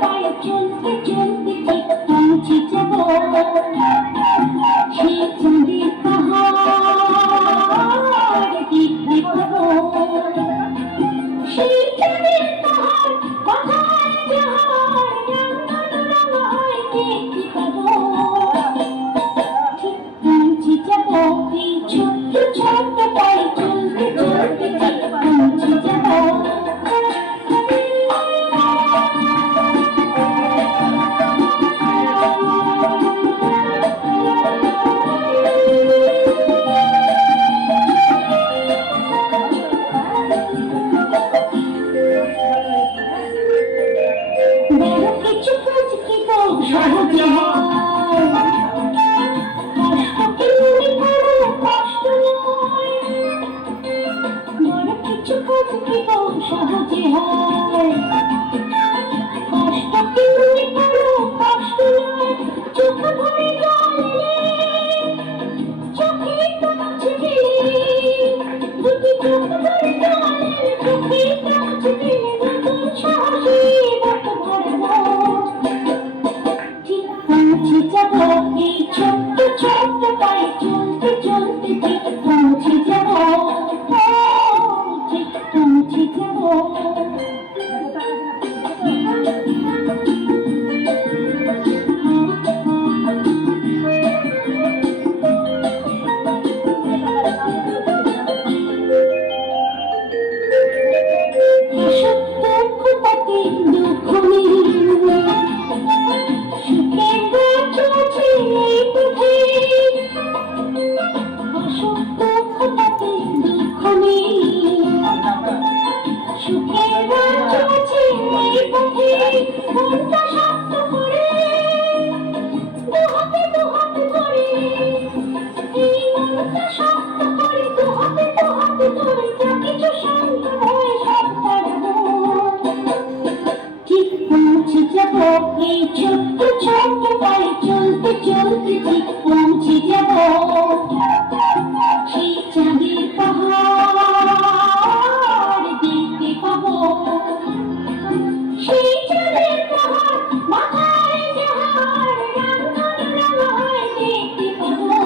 পায়ে চলতে চলতে ঠিক পৌঁছে যাব সেই চাঁদের পাহাড় দেখতে পাবো। সেই চাঁদের পাহাড় কোথায় যাহার রাঙানো রাঙায় দেখতে পাবো। ঠিক পৌঁছে যাব এই ছোট্ট ছোট্ট পায়ে চলতে চলতে ঠিক পৌঁছে যাব। বড় কিছু কাজ কি গো সহজে হয়, কষ্টকে মনে করো কষ্ট নয়। বড় কিছু কাজ কি গো সহজে হয়, কষ্টকে মনে করো কষ্ট নয়। চোখ ভরে জল এলে চোখে কাঁচ দিলে, দুটি চোখ ভরে জল এলে চোখে কাঁচ দিলে, নতুন সাহসে বুক ভরবো। ঠিক পৌঁছে যাব এই ছোট্ট ছোট্ট পায়ে চলতে চলতে ঠিক পৌঁছে যাব, ঠিক পৌঁছে যাব। দুঃখ তাতে দুঃখ নেই, সুখের গাছ আছে এই পথে। অসুখ দুঃখ তাতে দুঃখ নেই, সুখের গাছ আছে এই পথে। মনটা শক্ত করে দুহাতে দুহাত ধরে, এই মনটা শক্ত করে দুহাতে দুহাত ধরে, যা কিছু শান্ত হয়ে সব পারবো। ঠিক পৌঁছে যাব এই ছোট্ট ছোট্ট পায়ে চলতে চলতে ঠিক পৌঁছে যাব সেই চাঁদের পাহাড় দেখতে পাবো। সেই চাঁদের পাহাড় মাথায় যাহার রাঙানো রাঙায় দেখতে পাবো।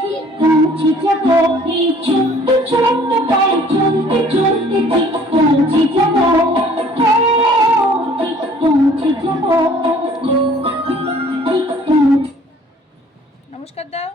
ঠিক পৌঁছে যাব এই ছোট্ট ছোট্ট পায়ে চলতে চলতে ঠিক পৌঁছে যাব, ঠিক পৌঁছে যাব, ঠিক পৌঁছে। নমস্কার দাও।